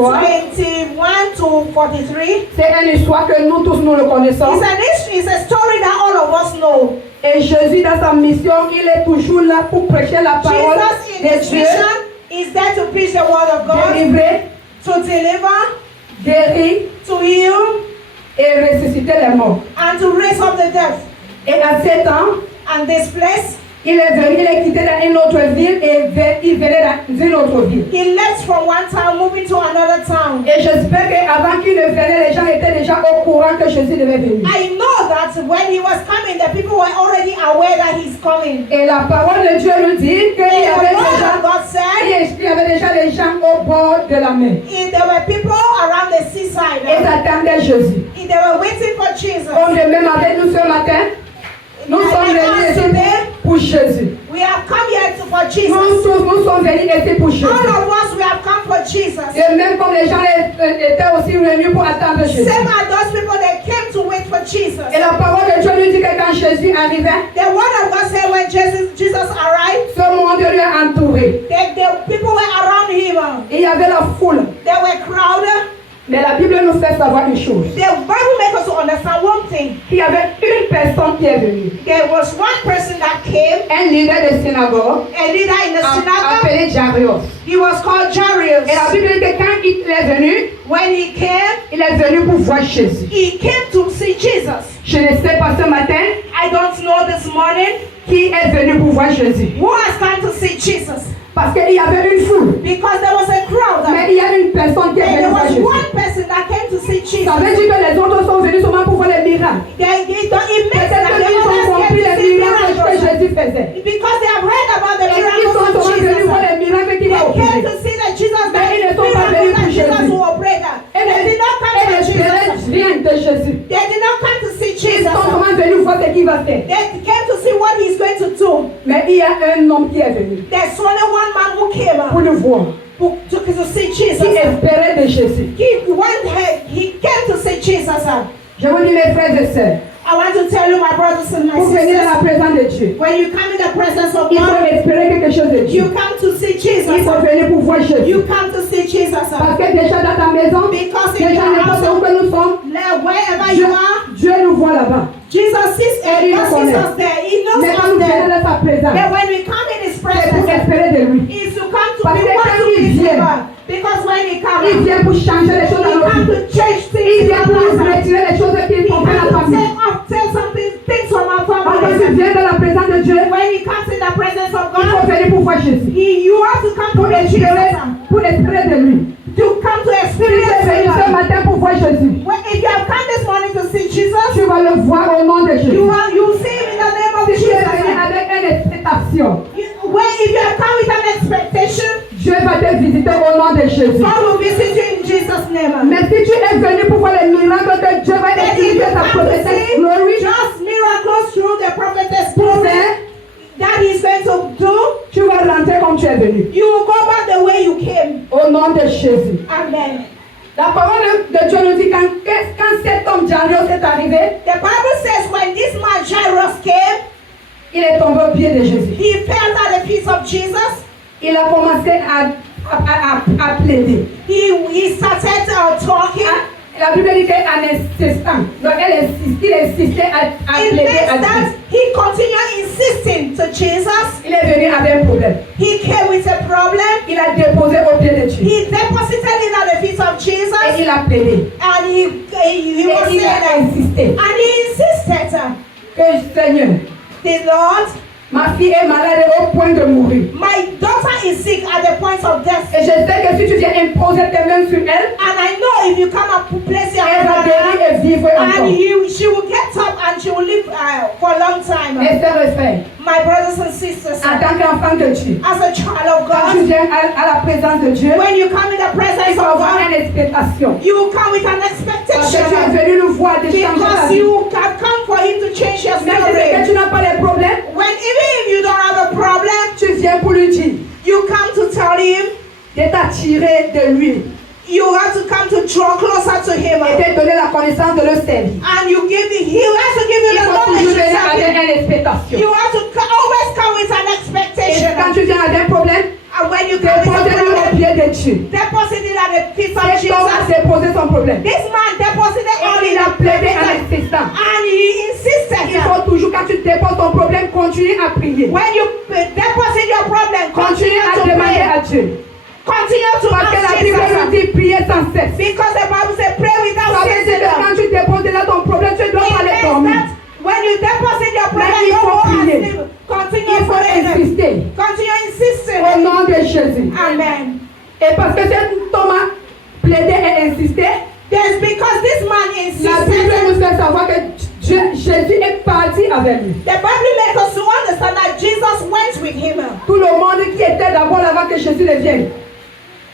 l'histoire. 21 to 43. C'est une histoire que nous tous nous le connaissons. It's a story that all of us know. Et Jésus dans sa mission, il est toujours là pour prêcher la parole Jesus in de his Dieu, mission is there to preach the word of God, délivrer, to deliver, guérir to heal, et ressusciter les morts. and to raise up the dead. Et à 7 ans, And this place, il est venu, il est quitté dans une autre ville et il venait dans une autre ville. he left from one town, moving to another town. Et j'espère qu'avant qu'il ne venait, les gens étaient déjà au courant que Jésus devait venir. I know that when he was coming, the people were already aware that he's coming. Et la parole de Dieu nous dit qu'il y The avait word of déjà, God said, il y avait déjà des gens au bord de la mer. there were people around the seaside. Ils attendaient Jésus. They were waiting for Jesus. Comme de même avec nous ce matin, nous sommes venus ici pour Jésus. We have come here for Jesus. Nous tous, nous sommes venus ici pour Jésus. All of us, we have come for Jesus. Et même comme les gens étaient aussi venus pour attendre Jésus. Same as those people that came to wait for Jesus. Et la parole de Dieu nous dit que quand Jésus arrivait, The word of God said when Jesus arrived, ce monde lui a entouré. the people were around him. Il y avait la foule. They were crowded. Mais la Bible nous fait savoir une chose. The Bible makes us to understand one thing. Il y avait une personne qui est venue. There was one person that came, Un leader de synagogue a leader in the synagogue. appelé Jairus. He was called Jairus. Et la Bible dit que quand il est venu, When he came, il est venu pour voir Jésus. he came to see Jesus. Je ne sais pas ce matin I don't know this morning qui est venu pour voir Jésus. who has come to see Jesus. Parce qu'il y avait une foule. Because there was a crowd. Mais il y a une personne qui est And venue there voir was Jésus. one person that came to see Jesus. Ça veut dire que les autres sont venus seulement pour voir les miracles. It means Peut-être that the qu'ils ont others compris came to les see miracles que miracles. Jésus faisait. Because they have heard about the Et ils miracles sont of seulement venus Jesus. voir les miracles qu'il a They came opérés. to see that Jesus Mais ils ne sont pas venus miracles that pour Jesus Jésus. will operate. Et They did not come to les Jesus. rien de Jésus. They did not come to see Ils Jesus. sont seulement venus voir ce qu'il va faire. They came to see what he's going to do. Mais il y a un homme qui est venu There's only one man who came pour le voir. to see Jesus. Qui espérait de Jésus. He came to see Jesus. Je vous dis mes frères et sœurs, I want to tell you, my brothers and my pour venir dans la sisters, présence de Dieu, when you come in the presence of il faut God, espérer quelque chose de Dieu. you come to see Il Jesus. faut venir pour voir Jésus. You come to see Jesus. Parce que déjà dans ta maison, Because in déjà your n'importe où house, que nous sommes, wherever you are, Dieu nous voit là-bas. Jesus sees us there. He knows Mais quand us nous venons there. dans sa présence, But when we come in His c'est pour presence, espérer de lui. is to come to Parce be que one quand to il be vient, God. Because when He Il comes, vient pour changer les choses dans He nos comes vies. to change Il things in vient our pour nous lives. retirer les choses qui ne He font pas la comes to famille. take something, things from our Quand tu family. viens dans la présence de Dieu, When He comes in the presence of il faut God, venir pour voir Jésus. you have to come to the Jesus. Pour espérer de lui. To come to Si tu es experience venu ce Him. matin pour voir Jésus, If you have come this morning to see Jesus, tu vas le voir au nom de Jésus. you will see Him in the name of Si tu es venu Jesus. avec une expectation, If you have come with an expectation, Dieu va te visiter au nom de Jésus. God will visit you in Jesus' name. Mais si tu es venu pour voir les miracles que Dieu va That if you expliquer ta come to prophétie see glory, just miracles through the prophetess pour glory faire, that He's going to do, tu vas rentrer comme tu es venu. you will go back the way you came. Au nom de Jésus. Amen. La parole de Dieu nous dit quand cet homme Jairus est arrivé, The Bible says when this man Jairus came, il est tombé au pied de Jésus. he fell at the feet of Jesus. Il a commencé à plaider. He started talking. La Bible dit qu'en insistant, donc il insistait à It plaider means à that Dieu. he continued insisting to Jesus. Il est venu avec un problème. He came with a problem. Il a déposé au pied de Dieu. He deposited it at the feet of Et Jesus. il a plaidé. And he was Et il a saying, insisté and he insisted, que Seigneur, the Lord, ma fille est malade au point de mourir. my daughter is sick at the point of death. Et je sais que si tu viens imposer tes mains sur elle, And I know if you come and place your elle hand va on guérir her, et vivre encore. and she will get up and she will live for a long time. Et c'est refait. My brothers and sisters, En tant qu'enfant de Dieu, as a child of quand tu God, viens à la présence de Dieu, when you come in the il presence faut of avoir God, une expectation. you will come with an Parce que tu expectation. es venu le voir de changer ta Because vie. you have come for Him to change your Même si story. tu n'as pas de problème, When even if you don't have a problem, tu viens pour lui dire you come to tell Him. de t'attirer de lui You have to come to draw closer to Him. et te donner la connaissance de le servir. And you give it, He has to give you Il the faut knowledge toujours to venir serve avec Him. une expectation. You have to always come with an Et expectation. quand tu viens avec un problème, And when you come with a dépose-le au problem, pied de Dieu. deposit it at at the feet of Cet homme a Jesus. déposé son problème. This man deposited all Et in il a the plaidé en place, insistant. and he insisted. Il faut toujours, quand tu déposes ton problème, continue à prier. When you deposit your problem, Continue continue à to demander pray. à Dieu. Continue to Parce que la ask Bible nous Jesus. dit prier sans cesse. Because the Bible says pray Ça without veut dire que quand ceasing. tu déposes là ton problème, tu dois It aller means dormir. that when you deposit your Mais problem, il don't faut go and prier. sleep. Continue Il faut praying. insister. Continue insisting. Au nom de Jésus. Amen. Et parce que cet homme a plaidé et insisté, Yes, because this man la Bible insisted. nous fait savoir que Jésus est parti avec lui. The Bible makes us to understand that Jesus went with him. Tout le monde qui était d'abord là-bas que Jésus ne vienne.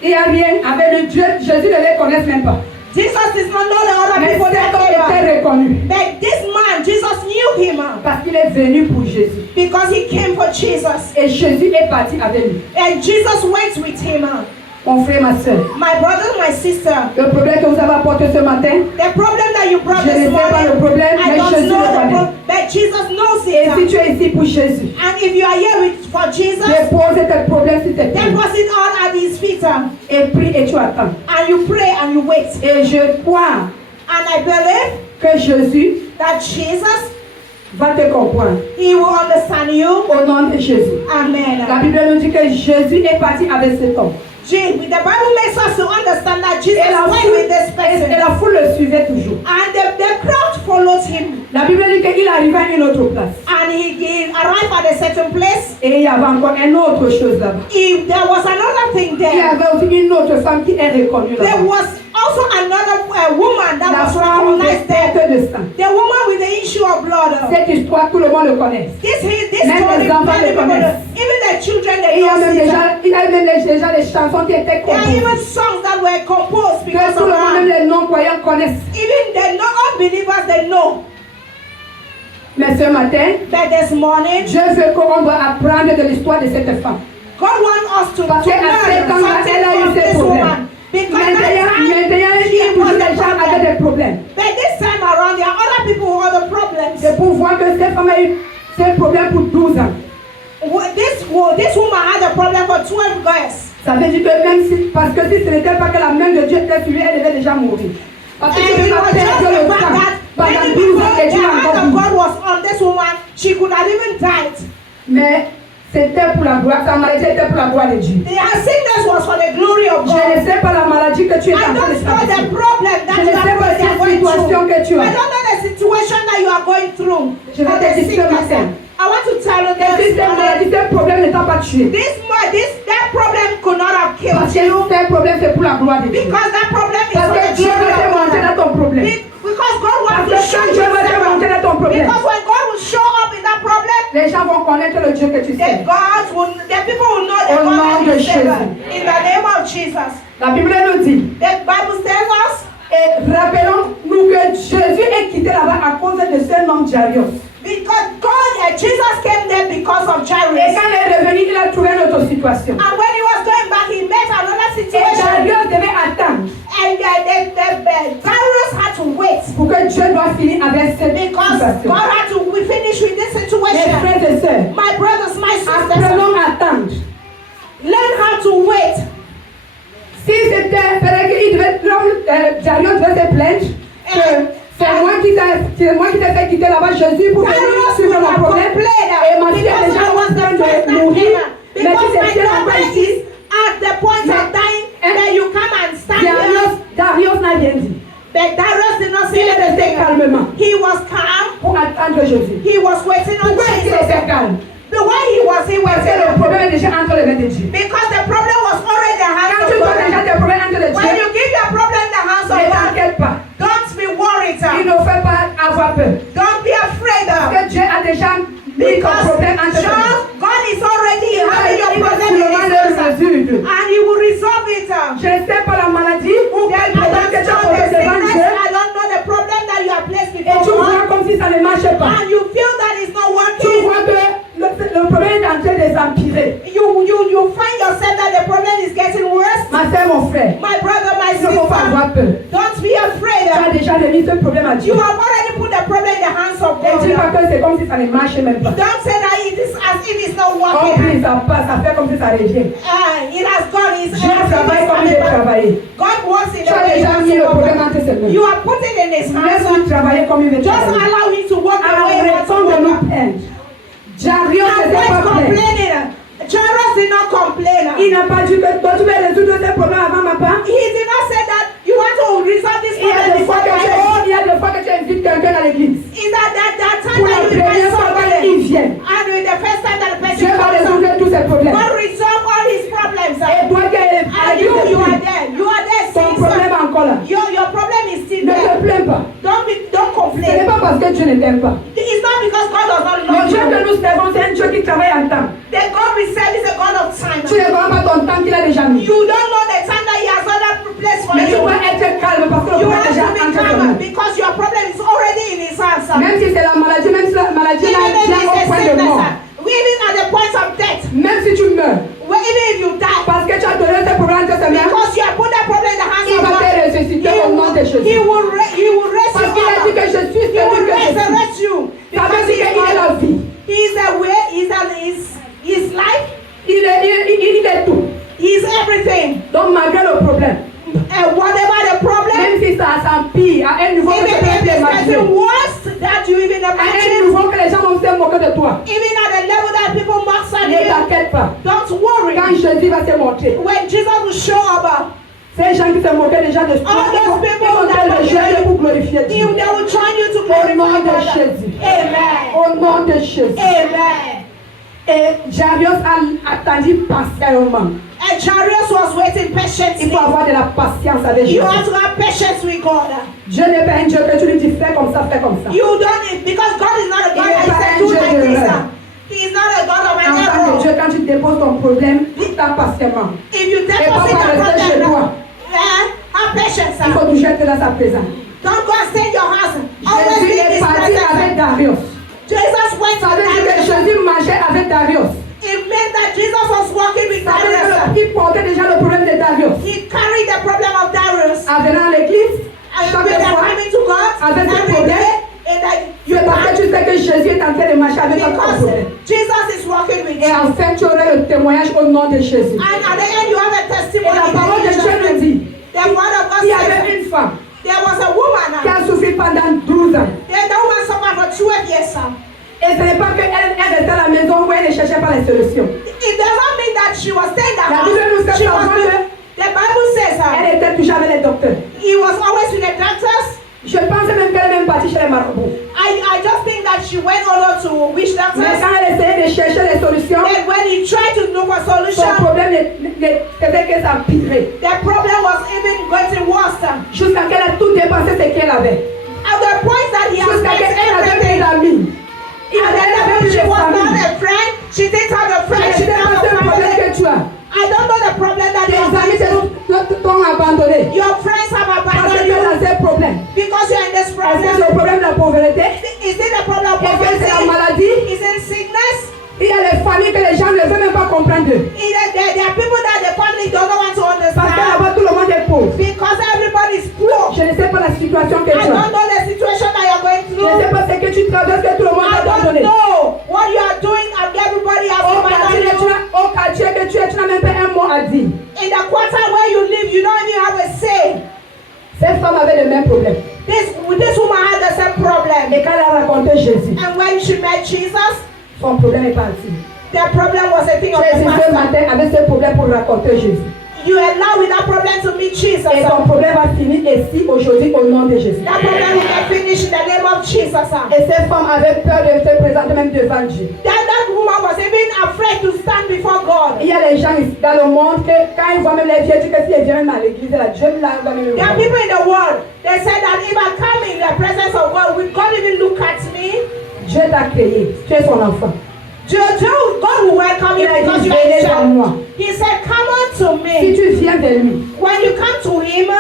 Il n'y a rien avec le Dieu, Jésus ne les connaît même pas. Jesus is not know the other Mais people cet that homme came. était reconnu But this man, Jesus knew him parce qu'il est venu pour Jésus. because he came for Jesus. Et Jésus est parti avec lui. And Jesus went with him. Mon frère, ma soeur, My brother, my sister, le problème que vous avez apporté ce matin, the problem that you brought je ne this sais pas le morning, problème, I mais don't Jésus know le the connaît. problem, but Jesus knows Et si it. tu es ici pour Jésus, And if you are here with, for Jesus, dépose tes problèmes sur tes pieds. deposit all at his feet, Et prie et tu attends. and you pray and you wait. Et je crois And I believe que Jésus that Jesus, va te comprendre. he will understand you. Au nom de Jésus. La Amen. Bible nous dit que Jésus est parti avec cet homme. The Bible makes us to understand that Jesus Et la went foule, with this et person. la foule le suivait toujours. And the crowd followed him. La Bible dit qu'il arriva à une autre place. And he arrived at a certain place. Et il y avait encore une autre chose là-bas. There was another thing Il y there. avait aussi une autre femme qui est reconnue There là-bas. was also another woman that La was femme recognized de there. perte de sang. The woman with the issue of blood. Cette histoire, tout le monde le connaît. This Même story, les enfants many le people connaissent. know. Even the children, Et they il y a know même it. déjà des chansons qui étaient There are composées. even songs that were composed Que because tout of le monde, même that. les non-croyants connaissent. Even the non-unbelievers, they know. Mais ce matin, But this morning, Dieu veut qu'on doit apprendre de l'histoire de cette femme. God wants us to Parce qu'à learn 7 ans, something elle a eu from ses this problèmes. woman. Because Maintenant, that il y a time, toujours des gens avec des problèmes. but this time around, there are other people who have the problems. C'est pour voir que cette femme a eu ses problèmes pour 12 ans. This woman had a problem for 12 years. Ça veut dire que même si, parce que si ce n'était pas que la main de Dieu était sur lui, elle devait déjà mourir. Parce que And tu it peux pas was just perdre the le fact temps that pendant many 12 people, ans et the tu as hand encore of vu. God was on this woman. She could have even died. Mais c'était pour la gloire, sa maladie était pour la gloire de Dieu. Her sickness was for the glory of Je God. ne sais pas la maladie que tu es I en train de don't know the traverser. problem that Je you ne sais pas are cette going situation through. que tu I as. don't know the situation that you are going through. Je vais Or te the dire ce matin. sickness. I want to tell you Et si this cette maladie, morning. ce problème ne t'a pas tué. That problem could not have killed Parce que you ce problème, c'est pour la gloire de Dieu. because that problem is Parce for que the Dieu glory va te of montrer God. dans ton problème. Because God Parce wants que to show quand you Dieu va te montrer dans ton problème, Because when God will show up in that problem, les gens vont connaître le Dieu que tu sais. the people will know the Au nom God de that you serve. Jésus. In the name of Jesus. La Bible nous dit, The Bible tells us, et rappelons-nous que Jésus est quitté là-bas à cause de ce nom Jairus. because Jesus came there because of Et Jairus. quand il est revenu, il a trouvé une autre situation. And when he was going back, he met another Et situation. Jairus devait attendre And Jairus had to wait pour que Dieu doit finir avec cette because situation. God had to finish with this Mes situation. frères et sœurs, My brothers, my sisters, apprenons à attendre. learn how to wait. Si c'était, fallait qu'il devait, Jairus devait se plaindre que c'est moi qui t'ai fait quitter là-bas Jésus pour venir Jairus suivre would mon have problème. complained Et ma fille est because déjà I en was the train first de that mourir. came. Mais Because tu my te tiens encore daughter ici. is at the point of dying, then you come and stand here. Darius n'a rien dit. But Darius did not say Il est resté anything. calmement He was calm. pour attendre Jésus. He was waiting on Pourquoi est-ce qu'il Jesus. était calme? The way he was Parce que le waiting. problème est déjà entre les mains de Dieu. Because the problem was already in the hands Quand of tu donnes déjà God. tes problèmes entre les When dieux, you give your problem in the hands of ne God, t'inquiète pas. don't be worried. Il ne faut pas avoir peur. Don't be afraid. Parce que Dieu a déjà mis ton Because problème entre tes mains. God is already having your Il va problem in seulement his le hands. résoudre. And he will resolve it. Je ne sais pas la maladie ou I quel don't problème que tu as know the posé devant sickness. Dieu. I don't know the problem that you have placed Et before tu vois God. comme si ça ne marche pas. And you feel that it's not Tu working. vois que le problème est en train de s'empirer. You find yourself that the problem is getting worse. Ma soeur, mon frère, My brother, my il ne faut pas sister, avoir peur. don't be afraid. Tu as déjà remis ce problème à Dieu. You have already put the problem in the hands of Et dis pas God. que c'est comme si ça ne marchait même pas. Don't say that it is as if it's not Oh, working. puis ça passe, ça fait comme si ça revient. It has gone. It's Dieu travaille comme il veut travailler. God déjà wants mis to le work problème on entre ses it. mains. You are putting in his hands. Laisse-lui travailler comme il veut Just travailler. allow him to work the way he wants to Arrêtons de work. nous plaindre. Jairus And n'était why pas plaint. complaining? Jairus did not complain. Il n'a pas dit que toi tu vas résoudre tes problèmes avant ma part. He did not say that you want to resolve this Il y a problem des fois before que my own. tu invites quelqu'un dans l'église. Is that time Pour la that you première invite fois qu'il somebody vient. and with the first time that the person Dieu va comes résoudre tous ses problèmes. God resolve all his problems. Et toi qui es And you are there. You are there. ton See, problème so encore là. your problem is still Ne te there. plains pas. Don't Ce n'est complain. pas parce que Dieu ne t'aime pas. It's not because God does not Le love Dieu que you. nous servons, c'est un Dieu qui travaille en temps. The God we serve is a God of time. Tu ne vois pas ton temps qu'il a déjà mis. You don't know the time that He has other place for Mais tu you. dois être calme parce que le You problème est have déjà to be entre tes calm mains. because your problem is already in His hands. Même si c'est la maladie, même si la maladie Even if vient it's au a point de sickness, mort. even at the point of death, Même si tu meurs, even if you die, parce que tu as donné tes problèmes entre tes mains, because you have put that problem in the hands il of va te God, ressusciter au nom de Jésus. He will raise Parce you qu'il a dit que up. je suis He will celui que je suis. resurrect you. Ça veut Because dire qu'il est la vie. He is the way, His life, Il est tout. He is everything. Donc malgré le problème, And whatever the problem, même si ça s'empire à un niveau que tu even ne peux if plus it's imaginer, getting worse that you even à un imagine, niveau que les gens vont se moquer de toi, even at the level that people mock at ne you, t'inquiète pas. don't worry. Quand Jésus va se montrer, When Jesus will show up, ces gens qui se moquaient déjà de toi, all ils those vont people te that rejoindre pour glorifier they Dieu. will join you to Au glorify nom de God. Jésus. Amen. Au nom de Jésus. Amen. Et Jairus a attendu patiemment. And Jairus was waiting Il patiently. faut avoir de la patience avec You Jésus. have to have patience with God. Dieu n'est pas un Dieu que tu lui dis fais comme ça, fais comme ça. You don't need, because God is not a God Il est that pas said un do Dieu like de this. erreur. He is not a God of an En tant que error. Dieu, quand tu déposes ton problème, t'as patiemment. If you Et pas deposit pour a rester chez problem, toi. have patience. Il faut toujours être dans sa présence. Don't go and stay in your house. Always Jésus be in est His parti avec presence. Darius. Jesus went to Ça veut dire que Darius. Jésus marchait avec Darius. It meant that Jesus was walking with Ça veut dire Darius. qu'il portait déjà le problème de Darius. He carried the problem of Darius. En venant à l'église, And chaque when they're fois, coming to God avec ce every problème, day, and that you c'est parce que tu sais que Jésus est en train de marcher avec ton because problème. Jesus is walking with Et you. en fait, tu auras le témoignage au nom de Jésus. And at the end, you have a Et testimony. la parole de Dieu nous dit, The word of God il y avait says une femme there was a woman. qui a souffert pendant 12 ans. The woman suffered for 12 years. Et ce n'est pas qu'elle restait à la maison où elle ne cherchait pas les solutions. It doesn't mean that she was staying in the La Bible nous house. fait She was savoir que the Bible says elle était toujours avec les docteurs. he was always with the doctors. Je pense même qu'elle est même partie chez les marabouts. I just think that she went over to witch Mais doctors. quand elle essayait de chercher les solutions, And when he tried to look for son solution, problème c'était que ça empirait. the problem was even getting worse. Jusqu'à qu'elle a tout dépensé ce qu'elle avait. At the point that he has Jusqu'à spent qu'elle avait plus everything. d'amis. Il At the avait level plus she de was not famille. a friend. She didn't have a friend. Je She ne sais didn't pas have le a problème family. que tu as. I don't know the problem that Tes you amis have. t'ont abandonné. Your friends have Parce que abandoned tu es you dans ces problèmes. because you're in this Est-ce que c'est problem. le problème de la pauvreté? Is it the problem of Est-ce que c'est la poverty? maladie? Is it sickness? Il y a des familles que les gens ne veulent même pas comprendre d'eux. There are people that the family don't want to Parce que understand là-bas, tout le monde est pauvre. because everybody is poor. Je ne sais pas la situation que I tu as. don't know the situation that you're going Je ne through. sais pas ce que tu traverses, que tout le monde I t'a don't abandonné. know what you are doing and everybody has Au quartier abandoned que tu you. as- au quartier que tu es, tu n'as même pas un mot à dire. In the quarter where you live, you don't even have a say. Cette femme avait le même problème. This woman had the same problem. Et quand elle a raconté Jésus, And when she met Jesus, son problème est parti. the problem was a thing of the Jésus ce past. matin avait ce problème pour raconter Jésus. You allow with that problem to meet Jesus. Et ton problème va finir ici aujourd'hui au nom de Jésus. That problem will get finished in the name of Jesus. Et cette femme avait peur de se présenter même devant Dieu. That woman was even afraid to stand before God. Il y a des gens ici dans le monde que quand ils voient même les vieux, disent que si ils viennent dans l'église, là, Dieu là, va me le There are voir. people in the world, they say that if I come in the presence of God, will God even look at me? Dieu t'a créé, tu es son enfant. God will welcome you Il a because dit, you are venez his vers child. moi. He said, come on to Si me. tu viens vers lui, When you come to him,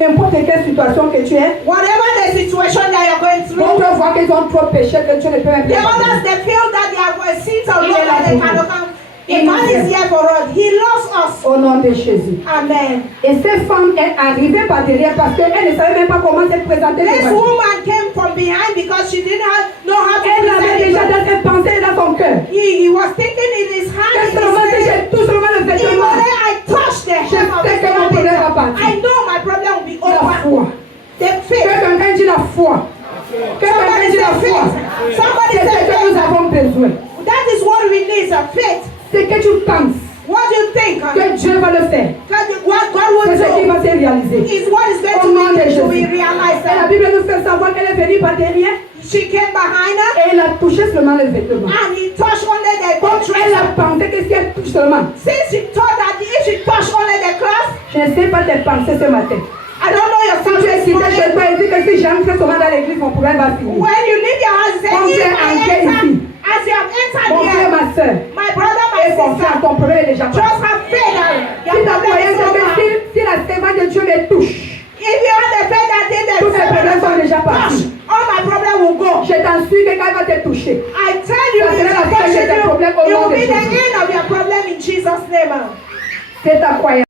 n'importe quelle situation que tu es, whatever the situation that you're going through, d'autres voient qu'ils ont trop péché que tu ne peux même the pas. others, they feel that they have sins or Il est not là that they pour cannot nous. come. Il God nous is aime. here for us. He loves us. Au nom de Jésus. Amen. Et cette femme est arrivée par derrière parce qu'elle ne savait même pas comment se présenter This devant Dieu. woman came from behind because she didn't know how to Elle present avait déjà it. dans ses pensées et dans son cœur. He was thinking in his Que hand, in seulement si his j'ai tout seulement le If vêtement, only I touch the hem of sais his que mon problème va garment, partir. What do you think? que Dieu va le faire. What God will C'est ce qui do va se réaliser. is what is Au nom going de to Jésus. be realized. Et la Bible nous fait savoir qu'elle est venue par derrière She came behind her et elle a touché seulement le vêtement. and he touched under the Comme elle dress. a pensé que si elle touche seulement, Since she thought that if she touched under the cloth, je ne sais pas tes pensées ce matin. I don't know your Si tu es subject. cité chez toi et dis que si j'entre seulement dans l'église, mon problème va finir. When you leave your house, say, Comme tu es if I entré enter, ici, as you have entered mon frère, here, ma soeur, my brother, my et mon frère, sister, ton problème est déjà just parti. have faith that Si your ta problem croyance is est que over. si la servante de Dieu me touche, If you have the faith that they tous mes problèmes sont déjà touch, partis. all my problem will go. Je t'assure que quand elle va te toucher, I tell you, Ça if sera la you fin de touch tes it, problèmes au it nom will de be the Jésus. end of your problem in Jesus' name. c'est ta croyance.